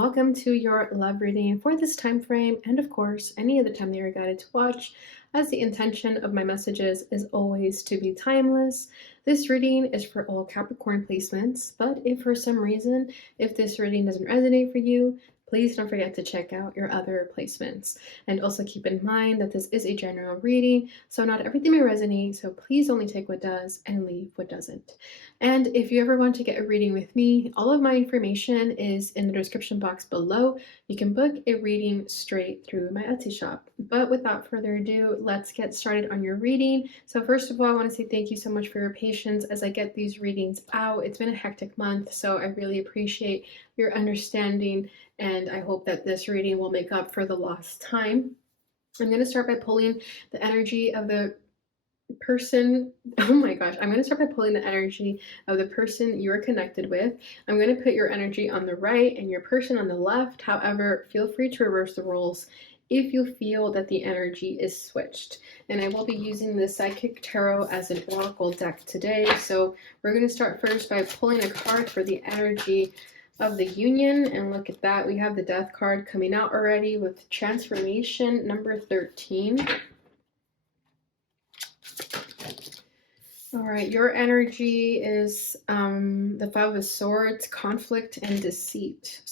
welcome to your love reading for this time frame, and of course any other time that you're guided to watch, as the intention of my messages is always to be timeless. This reading is for all Capricorn placements, but if for some reason this reading doesn't resonate for you, please don't forget to check out your other placements. And also keep in mind that this is a general reading, so not everything may resonate, so please only take what does and leave what doesn't. And if you ever want to get a reading with me, all of my information is in the description box below. You can book a reading straight through my Etsy shop. But without further ado, let's get started on your reading. So first of all, I want to say thank you so much for your patience as I get these readings out. It's been a hectic month, so I really appreciate your understanding, and I hope that this reading will make up for the lost time. I'm going to start by pulling the energy of the person. Oh my gosh, I'm going to start by pulling the energy of the person you're connected with. I'm going to put your energy on the right and your person on the left. However, feel free to reverse the roles if you feel that the energy is switched. And I will be using the Psychic Tarot as an oracle deck today. So we're going to start first by pulling a card for the energy of the union, and look at that, we have the Death card coming out already with transformation number 13. All right, your energy is the Five of Swords, conflict and defeat.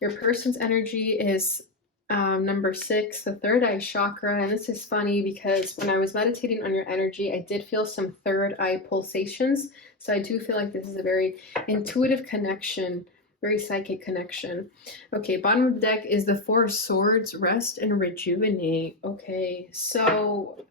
Your person's energy is number 6, the third eye chakra. And this is funny because when I was meditating on your energy, I did feel some third eye pulsations. So I do feel like this is a very intuitive connection, very psychic connection. Okay, bottom of the deck is the Four of Swords, rest and rejuvenate. Okay, so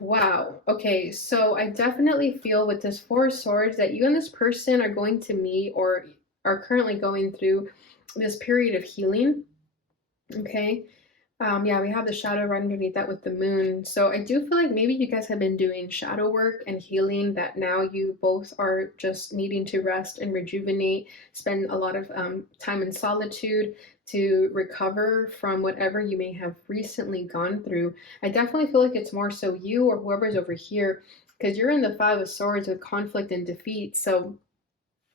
wow. Okay, so I definitely feel with this Four of Swords that you and this person are going to meet or are currently going through this period of healing. Okay. Yeah, we have the shadow right underneath that with the moon. So I do feel like maybe you guys have been doing shadow work and healing, that now you both are just needing to rest and rejuvenate, spend a lot of time in solitude to recover from whatever you may have recently gone through. I definitely feel like it's more so you or whoever's over here, because you're in the Five of Swords with conflict and defeat. So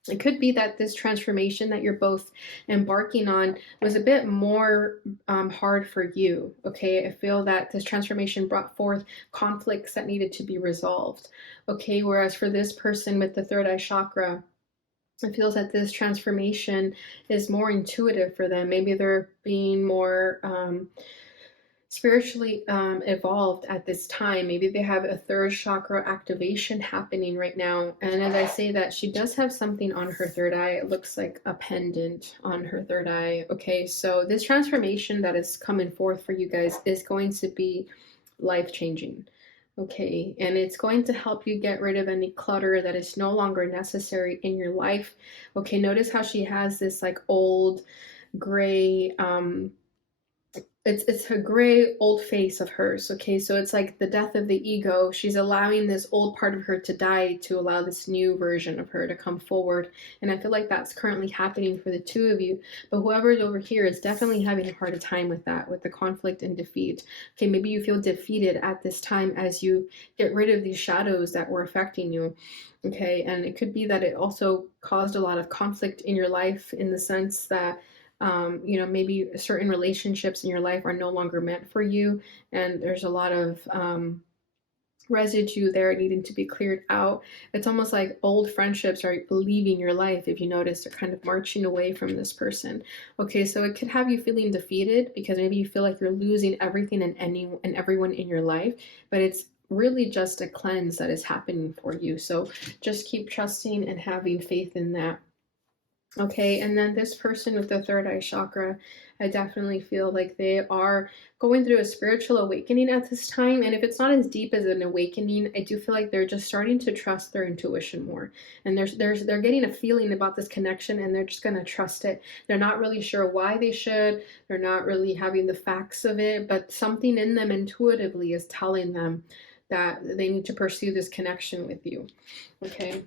it could be that this transformation that you're both embarking on was a bit more hard for you. Okay, I feel that this transformation brought forth conflicts that needed to be resolved. Okay, whereas for this person with the third eye chakra, it feels that this transformation is more intuitive for them. Maybe they're being more spiritually evolved at this time. Maybe they have a third chakra activation happening right now. And as I say that, she does have something on her third eye. It looks like a pendant on her third eye. Okay, so this transformation that is coming forth for you guys is going to be life-changing. Okay, and it's going to help you get rid of any clutter that is no longer necessary in your life. Okay, notice how she has this like old gray it's her gray old face of hers. Okay, so it's like the death of the ego. She's allowing this old part of her to die to allow this new version of her to come forward. And I feel like that's currently happening for the two of you. But whoever's over here is definitely having a harder time with that, with the conflict and defeat. Okay, maybe you feel defeated at this time as you get rid of these shadows that were affecting you. Okay, and it could be that it also caused a lot of conflict in your life, in the sense that maybe certain relationships in your life are no longer meant for you, and there's a lot of residue there needing to be cleared out. It's almost like old friendships are leaving your life. If you notice, they're kind of marching away from this person. Okay, so it could have you feeling defeated because maybe you feel like you're losing everything and everyone in your life, but it's really just a cleanse that is happening for you. So just keep trusting and having faith in that. Okay, and then this person with the third eye chakra, I definitely feel like they are going through a spiritual awakening at this time. And if it's not as deep as an awakening, I do feel like they're just starting to trust their intuition more. And they're getting a feeling about this connection, and they're just going to trust it. They're not really sure why they should. They're not really having the facts of it, but something in them intuitively is telling them that they need to pursue this connection with you. Okay.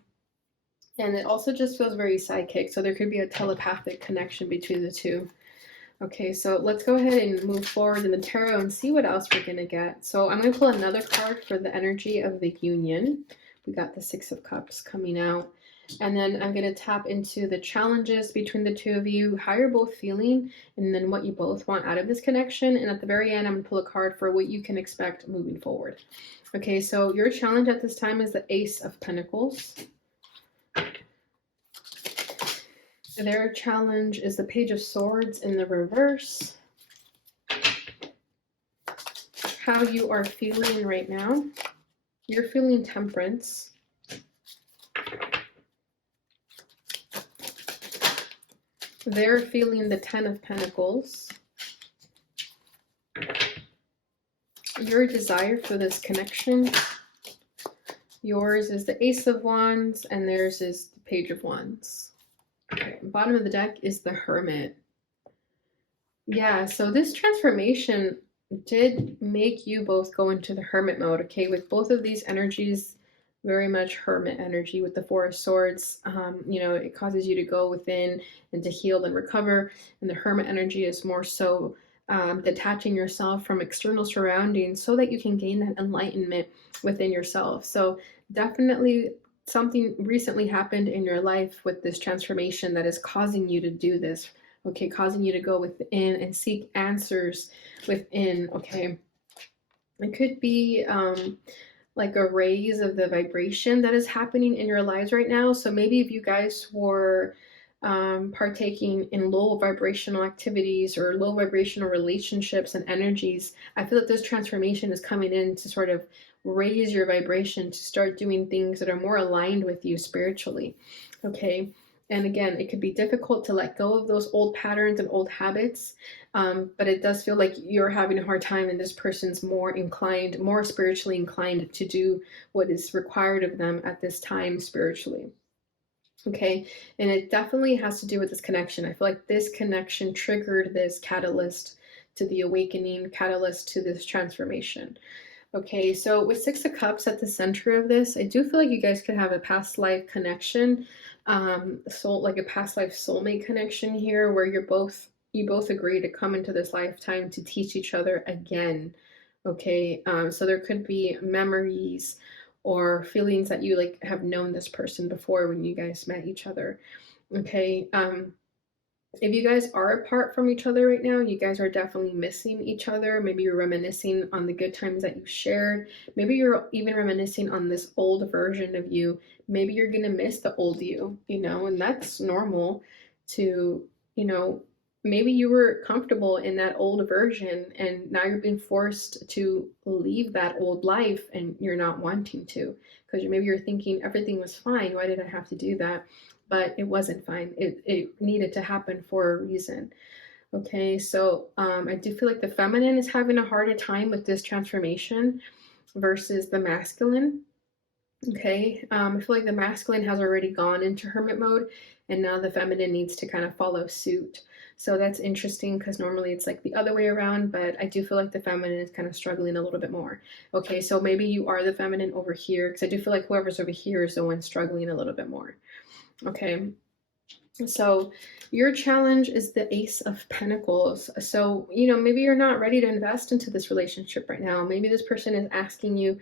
And it also just feels very psychic, so there could be a telepathic connection between the two. Okay, so let's go ahead and move forward in the tarot and see what else we're going to get. So I'm going to pull another card for the energy of the union. We got the Six of Cups coming out. And then I'm going to tap into the challenges between the two of you, how you're both feeling, and then what you both want out of this connection. And at the very end, I'm going to pull a card for what you can expect moving forward. Okay, so your challenge at this time is the Ace of Pentacles. Their challenge is the Page of Swords in the reverse. How you are feeling right now. You're feeling temperance. They're feeling the Ten of Pentacles. Your desire for this connection. Yours is the Ace of Wands, and theirs is the Page of Wands. Okay, bottom of the deck is the Hermit. Yeah, so this transformation did make you both go into the Hermit mode, okay? With both of these energies, very much Hermit energy with the Four of Swords. You know, it causes you to go within and to heal and recover. And the Hermit energy is more so detaching yourself from external surroundings so that you can gain that enlightenment within yourself. So definitely something recently happened in your life with this transformation that is causing you to do this, okay? Causing you to go within and seek answers within, okay? It could be like a raise of the vibration that is happening in your lives right now. So maybe if you guys were partaking in low vibrational activities or low vibrational relationships and energies, I feel that this transformation is coming in to sort of raise your vibration, to start doing things that are more aligned with you spiritually, okay? And again, it could be difficult to let go of those old patterns and old habits, but it does feel like you're having a hard time and this person's more inclined, more spiritually inclined to do what is required of them at this time spiritually. Okay, and it definitely has to do with this connection. I feel like this connection triggered this catalyst to the awakening, catalyst to this transformation. Okay, so with Six of Cups at the center of this, I do feel like you guys could have a past life connection, like a past life soulmate connection here, where you both agree to come into this lifetime to teach each other again. Okay, so there could be memories or feelings that you like have known this person before when you guys met each other. Okay, if you guys are apart from each other right now, you guys are definitely missing each other. Maybe you're reminiscing on the good times that you shared. Maybe you're even reminiscing on this old version of you. Maybe you're gonna miss the old you, you know, and that's normal to, you know, maybe you were comfortable in that old version and now you're being forced to leave that old life and you're not wanting to, because maybe you're thinking everything was fine. Why did I have to do that? But it wasn't fine. It needed to happen for a reason. Okay, so I do feel like the feminine is having a harder time with this transformation versus the masculine. Okay, I feel like the masculine has already gone into hermit mode and now the feminine needs to kind of follow suit. So that's interesting because normally it's like the other way around, but I do feel like the feminine is kind of struggling a little bit more. Okay, so maybe you are the feminine over here, because I do feel like whoever's over here is the one struggling a little bit more. Okay, so your challenge is the Ace of Pentacles. So, you know, maybe you're not ready to invest into this relationship right now. Maybe this person is asking you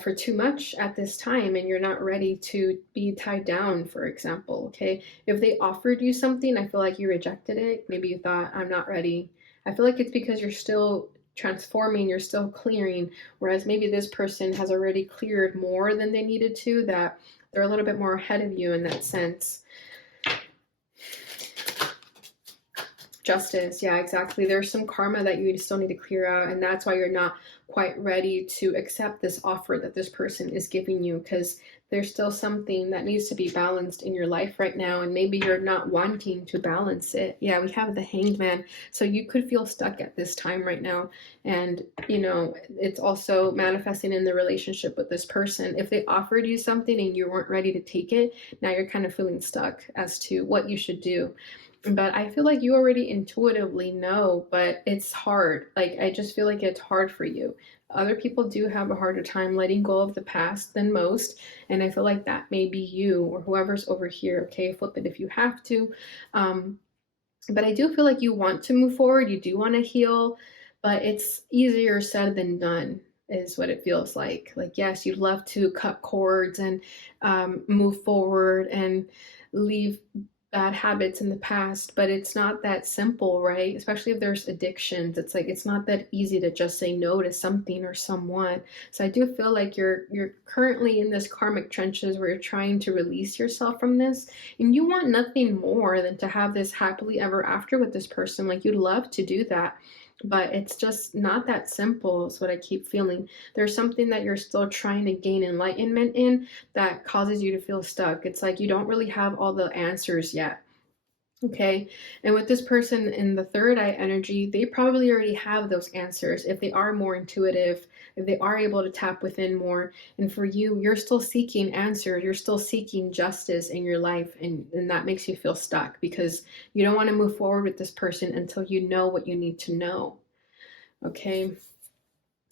for too much at this time and you're not ready to be tied down, for example. Okay, if they offered you something, I feel like you rejected it. Maybe you thought, I'm not ready. I feel like it's because you're still transforming, you're still clearing, whereas maybe this person has already cleared more than they needed to, that they're a little bit more ahead of you in that sense. Justice, yeah, exactly. There's some karma that you still need to clear out, and that's why you're not quite ready to accept this offer that this person is giving you, because there's still something that needs to be balanced in your life right now, and maybe you're not wanting to balance it. Yeah, we have the Hanged Man, so you could feel stuck at this time right now, and you know, it's also manifesting in the relationship with this person. If they offered you something and you weren't ready to take it, now you're kind of feeling stuck as to what you should do. But I feel like you already intuitively know, but it's hard. Like, I just feel like it's hard for you. Other people do have a harder time letting go of the past than most, and I feel like that may be you or whoever's over here. Okay, flip it if you have to. But I do feel like you want to move forward, you do want to heal, but it's easier said than done. is what it feels like. Like, yes, you'd love to cut cords and move forward and leave bad habits in the past, but it's not that simple, right? Especially if there's addictions. It's like it's not that easy to just say no to something or someone. So I do feel like you're currently in this karmic trenches where you're trying to release yourself from this, and you want nothing more than to have this happily ever after with this person. Like, you'd love to do that, but it's just not that simple, is what I keep feeling. There's something that you're still trying to gain enlightenment in that causes you to feel stuck. It's like you don't really have all the answers yet. Okay. And with this person in the third eye energy, they probably already have those answers if they are more intuitive, if they are able to tap within more. And for you, you're still seeking answers, you're still seeking justice in your life. And that makes you feel stuck because you don't want to move forward with this person until you know what you need to know. Okay.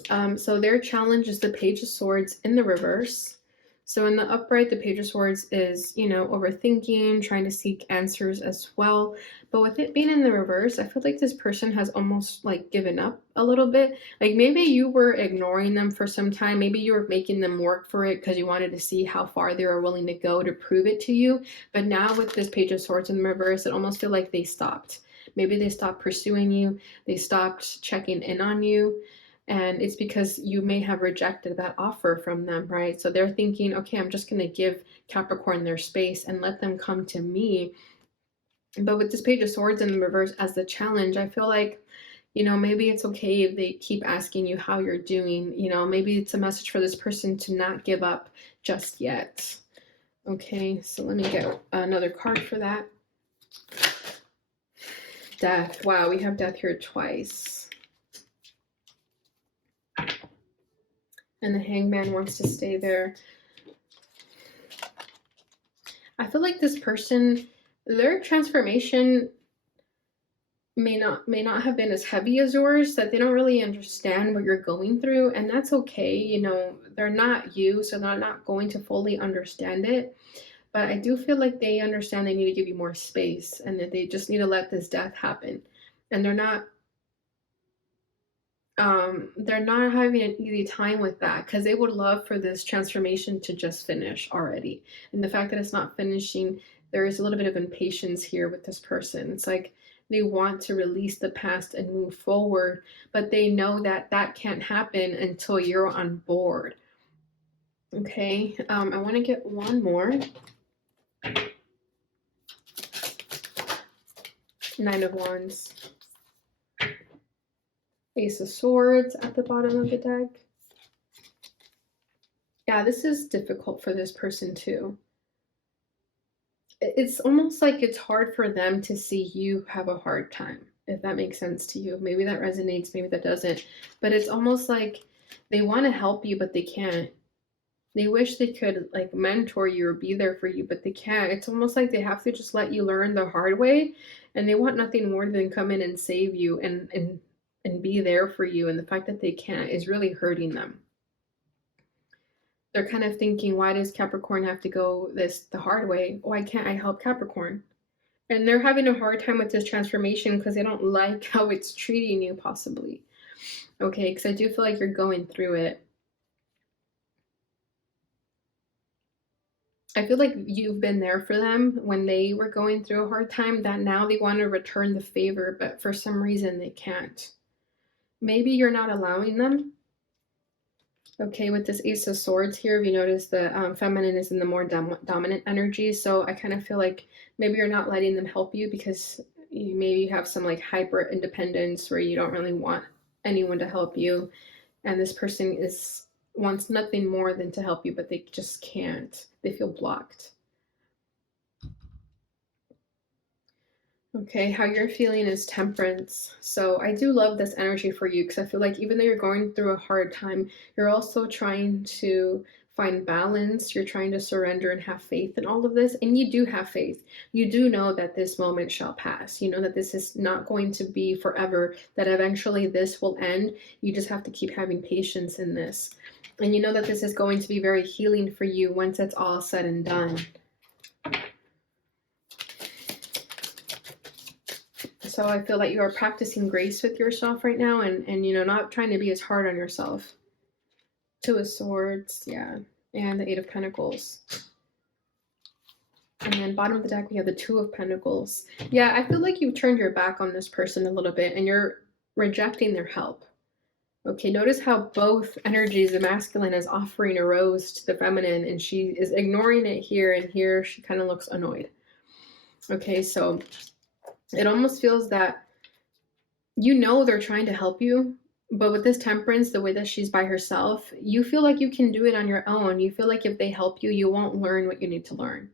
So their challenge is the Page of Swords in the reverse. So in the upright, the Page of Swords is, overthinking, trying to seek answers as well. But with it being in the reverse, I feel like this person has almost like given up a little bit. Like, maybe you were ignoring them for some time. Maybe you were making them work for it because you wanted to see how far they were willing to go to prove it to you. But now with this Page of Swords in the reverse, it almost feels like they stopped. Maybe they stopped pursuing you. They stopped checking in on you. And it's because you may have rejected that offer from them, right? So they're thinking, okay, I'm just going to give Capricorn their space and let them come to me. But with this Page of Swords in the reverse as the challenge, I feel like, maybe it's okay if they keep asking you how you're doing. Maybe it's a message for this person to not give up just yet. Okay, so let me get another card for that. Death. Wow, we have death here twice. And the Hangman wants to stay there. I feel like this person, their transformation may not have been as heavy as yours, that they don't really understand what you're going through, and that's okay. They're not you, so they're not going to fully understand it. But I do feel like they understand they need to give you more space, and that they just need to let this death happen. And they're not having an easy time with that, because they would love for this transformation to just finish already. And the fact that it's not finishing, there is a little bit of impatience here with this person. It's like they want to release the past and move forward, but they know that that can't happen until you're on board. Okay, I want to get one more. Nine of Wands. Ace of Swords at the bottom of the deck. Yeah, this is difficult for this person too. It's almost like it's hard for them to see you have a hard time, if that makes sense to you. Maybe that resonates, maybe that doesn't. But it's almost like they want to help you, but they can't. They wish they could like mentor you or be there for you, but they can't. It's almost like they have to just let you learn the hard way, and they want nothing more than come in and save you and be there for you. And the fact that they can't is really hurting them. They're kind of thinking, why does Capricorn have to go the hard way? Why can't I help Capricorn? And they're having a hard time with this transformation because they don't like how it's treating you, possibly. Okay, because I do feel like you're going through it. I feel like you've been there for them when they were going through a hard time, that now they want to return the favor, but for some reason they can't. Maybe you're not allowing them. Okay, with this Ace of Swords here, if you notice, the feminine is in the more dominant energy. So I kind of feel like maybe you're not letting them help you because maybe you have some like hyper independence where you don't really want anyone to help you. And this person wants nothing more than to help you, but they just can't. They feel blocked. Okay, how you're feeling is Temperance. So I do love this energy for you because I feel like even though you're going through a hard time, you're also trying to find balance. You're trying to surrender and have faith in all of this. And you do have faith. You do know that this moment shall pass. You know that this is not going to be forever, that eventually this will end. You just have to keep having patience in this. And you know that this is going to be very healing for you once it's all said and done. So I feel that you are practicing grace with yourself right now and not trying to be as hard on yourself. Two of Swords, yeah, and the Eight of Pentacles. And then bottom of the deck, we have the Two of Pentacles. Yeah, I feel like you've turned your back on this person a little bit and you're rejecting their help. Okay, notice how both energies, the masculine is offering a rose to the feminine and she is ignoring it here, and here she kind of looks annoyed. Okay, so it almost feels that you know they're trying to help you, but with this Temperance, the way that she's by herself, you feel like you can do it on your own. You feel like if they help you, you won't learn what you need to learn.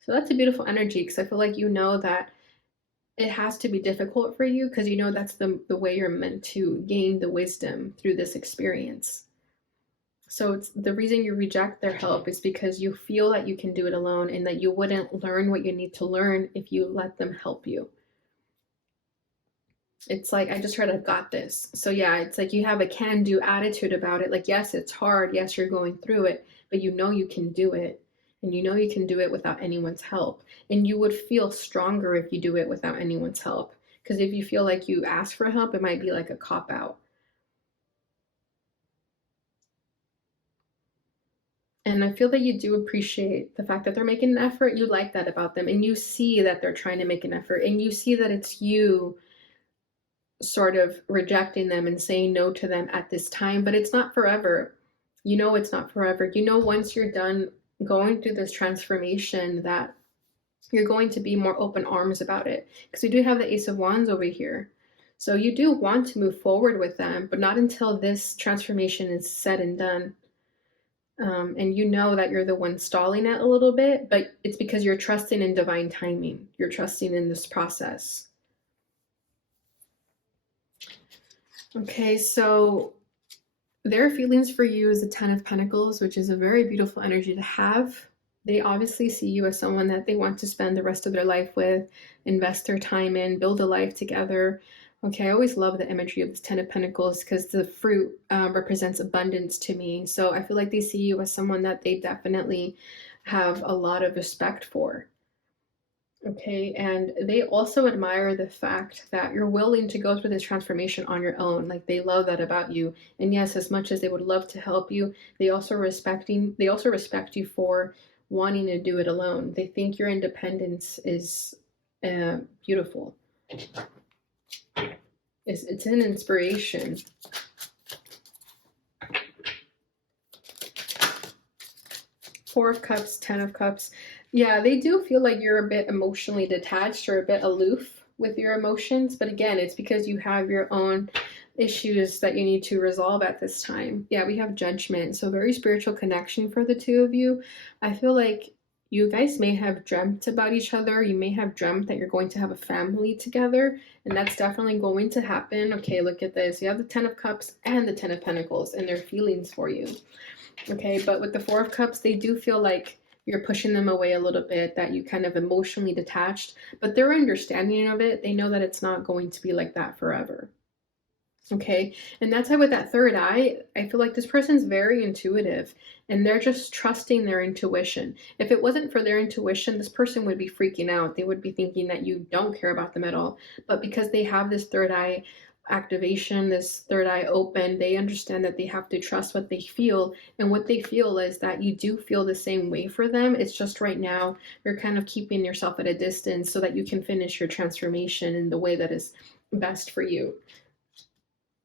So that's a beautiful energy, because I feel like you know that it has to be difficult for you, because you know that's the way you're meant to gain the wisdom through this experience. So it's the reason you reject their help is because you feel that you can do it alone and that you wouldn't learn what you need to learn if you let them help you. It's like, I just heard I've got this. So yeah, it's like you have a can-do attitude about it. Like, yes, it's hard. Yes, you're going through it, but you know you can do it. And you know you can do it without anyone's help. And you would feel stronger if you do it without anyone's help. Because if you feel like you ask for help, it might be like a cop-out. And I feel that you do appreciate the fact that they're making an effort. You like that about them. And you see that they're trying to make an effort. And you see that it's you sort of rejecting them and saying no to them at this time, but it's not forever. You know it's not forever. You know once you're done going through this transformation that you're going to be more open arms about it, because we do have the Ace of Wands over here. So you do want to move forward with them, but not until this transformation is said and done. And you know that you're the one stalling it a little bit, but it's because you're trusting in divine timing. You're trusting in this process. Okay, so their feelings for you is the Ten of Pentacles, which is a very beautiful energy to have. They obviously see you as someone that they want to spend the rest of their life with, invest their time in, build a life together. Okay, I always love the imagery of this Ten of Pentacles because the fruit represents abundance to me. So I feel like they see you as someone that they definitely have a lot of respect for. Okay, and they also admire the fact that you're willing to go through this transformation on your own. Like, they love that about you. And yes, as much as they would love to help you, they also respect you for wanting to do it alone. They think your independence is beautiful. It's an inspiration. Four of Cups, Ten of Cups. Yeah, they do feel like you're a bit emotionally detached or a bit aloof with your emotions. But again, it's because you have your own issues that you need to resolve at this time. Yeah, we have Judgment. So very spiritual connection for the two of you. I feel like you guys may have dreamt about each other. You may have dreamt that you're going to have a family together. And that's definitely going to happen. Okay, look at this. You have the Ten of Cups and the Ten of Pentacles and their feelings for you. Okay, but with the Four of Cups, they do feel like you're pushing them away a little bit, that you kind of emotionally detached, but they're understanding of it. They know that it's not going to be like that forever. Okay, and that's why with that third eye, I feel like this person's very intuitive and they're just trusting their intuition. If it wasn't for their intuition, this person would be freaking out. They would be thinking that you don't care about them at all. But because they have this third eye activation, this third eye open, they understand that they have to trust what they feel. And what they feel is that you do feel the same way for them. It's just right now you're kind of keeping yourself at a distance so that you can finish your transformation in the way that is best for you.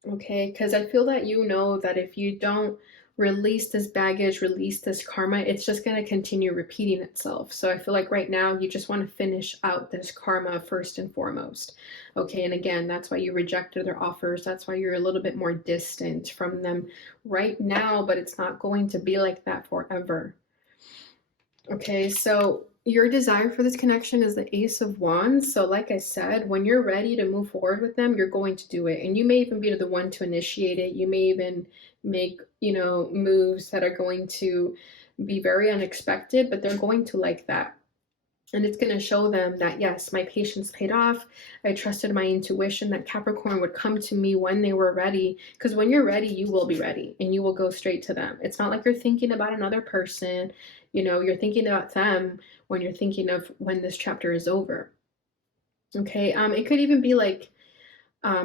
Okay, because I feel that you know that if you don't release this baggage, release this karma, it's just going to continue repeating itself. So I feel like right now you just want to finish out this karma first and foremost. Okay, and again, that's why you rejected their offers. That's why you're a little bit more distant from them right now, but it's not going to be like that forever. Okay, so your desire for this connection is the Ace of Wands. So like I said, when you're ready to move forward with them, you're going to do it. And you may even be the one to initiate it. You may even make, moves that are going to be very unexpected, but they're going to like that. And it's going to show them that, yes, my patience paid off. I trusted my intuition that Capricorn would come to me when they were ready. Because when you're ready, you will be ready and you will go straight to them. It's not like you're thinking about another person. You're thinking about them when you're thinking of when this chapter is over. Okay, it could even be like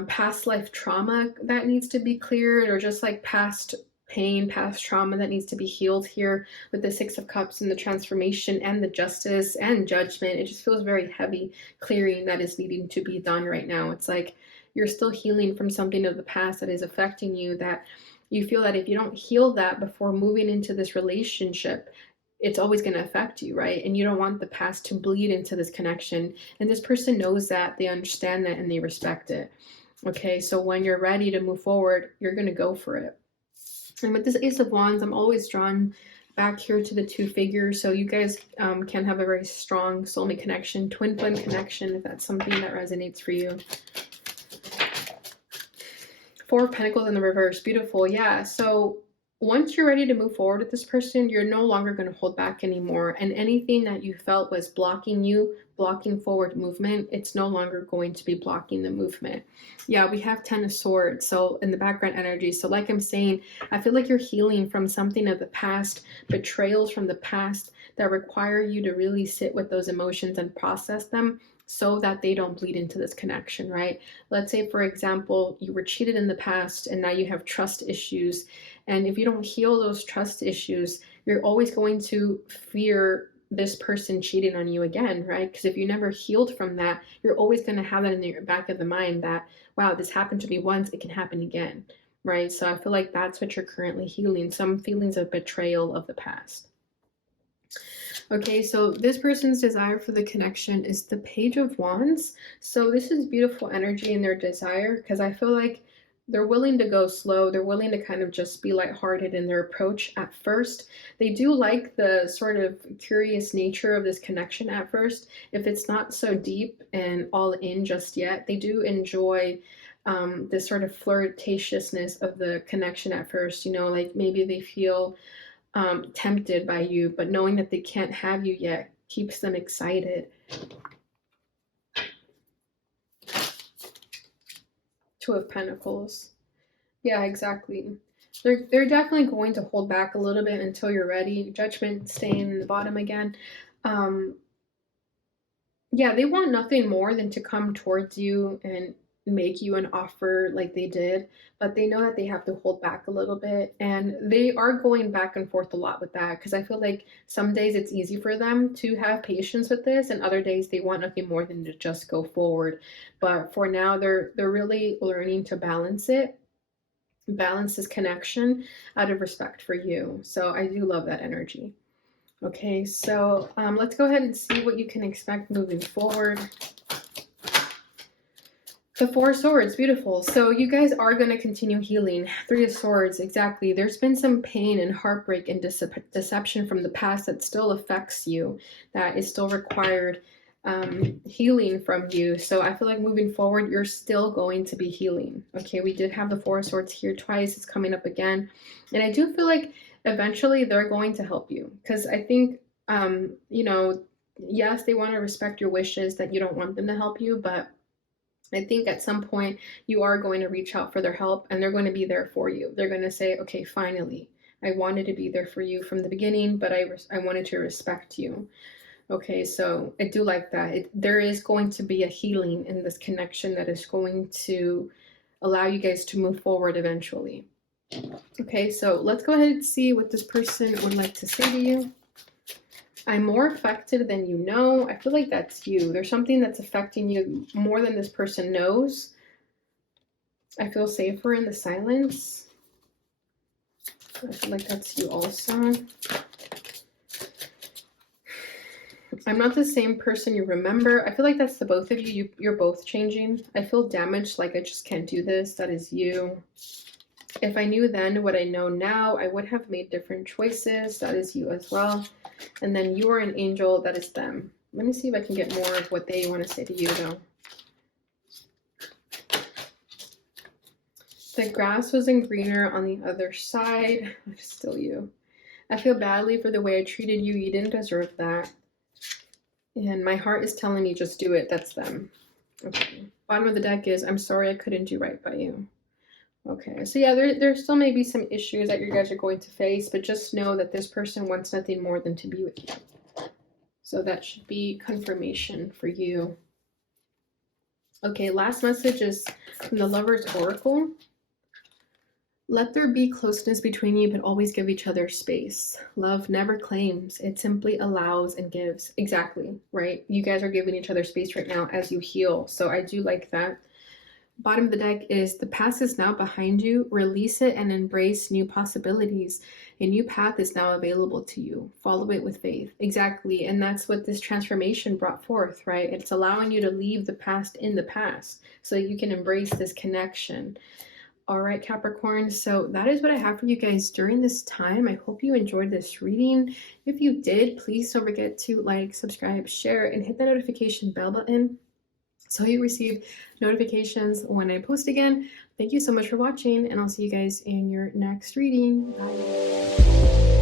past life trauma that needs to be cleared, or just like past pain, past trauma that needs to be healed here with the Six of Cups and the transformation and the justice and judgment. It just feels very heavy clearing that is needing to be done right now. It's like you're still healing from something of the past that is affecting you, that you feel that if you don't heal that before moving into this relationship, it's always going to affect you, right? And you don't want the past to bleed into this connection. And this person knows that, they understand that, and they respect it. Okay, so when you're ready to move forward, you're going to go for it. And with this Ace of Wands, I'm always drawn back here to the two figures. So you guys can have a very strong soulmate connection, twin flame connection, if that's something that resonates for you. Four of Pentacles in the reverse. Beautiful. Yeah. So once you're ready to move forward with this person, you're no longer going to hold back anymore. And anything that you felt was blocking you, blocking forward movement, it's no longer going to be blocking the movement. Yeah, we have 10 of Swords, so in the background energy. So like I'm saying, I feel like you're healing from something of the past, betrayals from the past that require you to really sit with those emotions and process them, so that they don't bleed into this connection, right? Let's say, for example, you were cheated in the past and now you have trust issues. And if you don't heal those trust issues, you're always going to fear this person cheating on you again, right? Because if you never healed from that, you're always going to have that in the back of the mind that, wow, this happened to me once, it can happen again, right? So I feel like that's what you're currently healing, some feelings of betrayal of the past. Okay, so this person's desire for the connection is the Page of Wands. So this is beautiful energy in their desire, because I feel like they're willing to go slow. They're willing to kind of just be lighthearted in their approach at first. They do like the sort of curious nature of this connection at first. If it's not so deep and all in just yet, they do enjoy this sort of flirtatiousness of the connection at first. You know, like maybe they feel tempted by you, but knowing that they can't have you yet keeps them excited. Two of Pentacles. Yeah, exactly. They're definitely going to hold back a little bit until you're ready. Judgment staying in the bottom again. Yeah, they want nothing more than to come towards you and make you an offer like they did, but they know that they have to hold back a little bit, and they are going back and forth a lot with that, because I feel like some days it's easy for them to have patience with this, and other days they want nothing more than to just go forward. But for now, they're really learning to balance this connection out of respect for you. So I do love that energy. Okay, so let's go ahead and see what you can expect moving forward. The Four of Swords, beautiful. So you guys are going to continue healing. Three of Swords, exactly. There's been some pain and heartbreak and deception from the past that still affects you, that is still required healing from you. So I feel like moving forward, you're still going to be healing. Okay, we did have the Four of Swords here twice. It's coming up again. And I do feel like eventually they're going to help you, because I think, you know, yes, they want to respect your wishes that you don't want them to help you, but I think at some point you are going to reach out for their help, and they're going to be there for you. They're going to say, okay, finally, I wanted to be there for you from the beginning, but I wanted to respect you. Okay, so I do like that. There is going to be a healing in this connection that is going to allow you guys to move forward eventually. Okay, so let's go ahead and see what this person would like to say to you. I'm more affected than you know. I feel like that's you. There's something that's affecting you more than this person knows. I feel safer in the silence. I feel like that's you also. I'm not the same person you remember. I feel like that's the both of you. You're both changing. I feel damaged, like I just can't do this. That is you. If I knew then what I know now, I would have made different choices. That is you as well. And then you are an angel. That is them. Let me see if I can get more of what they want to say to you, though. The grass wasn't greener on the other side. Still you. I feel badly for the way I treated you. You didn't deserve that. And my heart is telling me just do it. That's them. Okay. Bottom of the deck is, I'm sorry I couldn't do right by you. Okay, so yeah, there still may be some issues that you guys are going to face, but just know that this person wants nothing more than to be with you. So that should be confirmation for you. Okay, last message is from the Lover's Oracle. Let there be closeness between you, but always give each other space. Love never claims, it simply allows and gives. Exactly, right? You guys are giving each other space right now as you heal. So I do like that. Bottom of the deck is the past is now behind you. Release it and embrace new possibilities. A new path is now available to you. Follow it with faith. Exactly. And that's what this transformation brought forth, right? It's allowing you to leave the past in the past so that you can embrace this connection. All right, Capricorn. So that is what I have for you guys during this time. I hope you enjoyed this reading. If you did, please don't forget to like, subscribe, share, and hit the notification bell button so you receive notifications when I post again. Thank you so much for watching, and I'll see you guys in your next reading. Bye.